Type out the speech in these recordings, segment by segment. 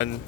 And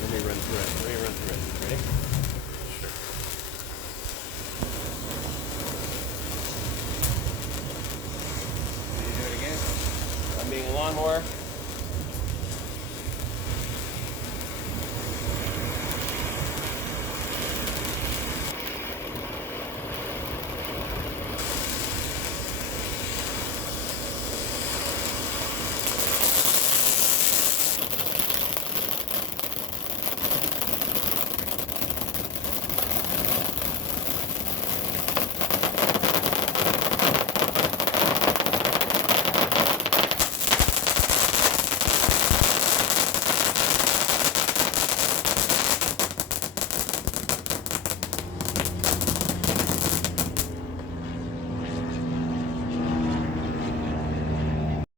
let me run through it. Ready? Sure. Can you do it again? I'm being a lawnmower.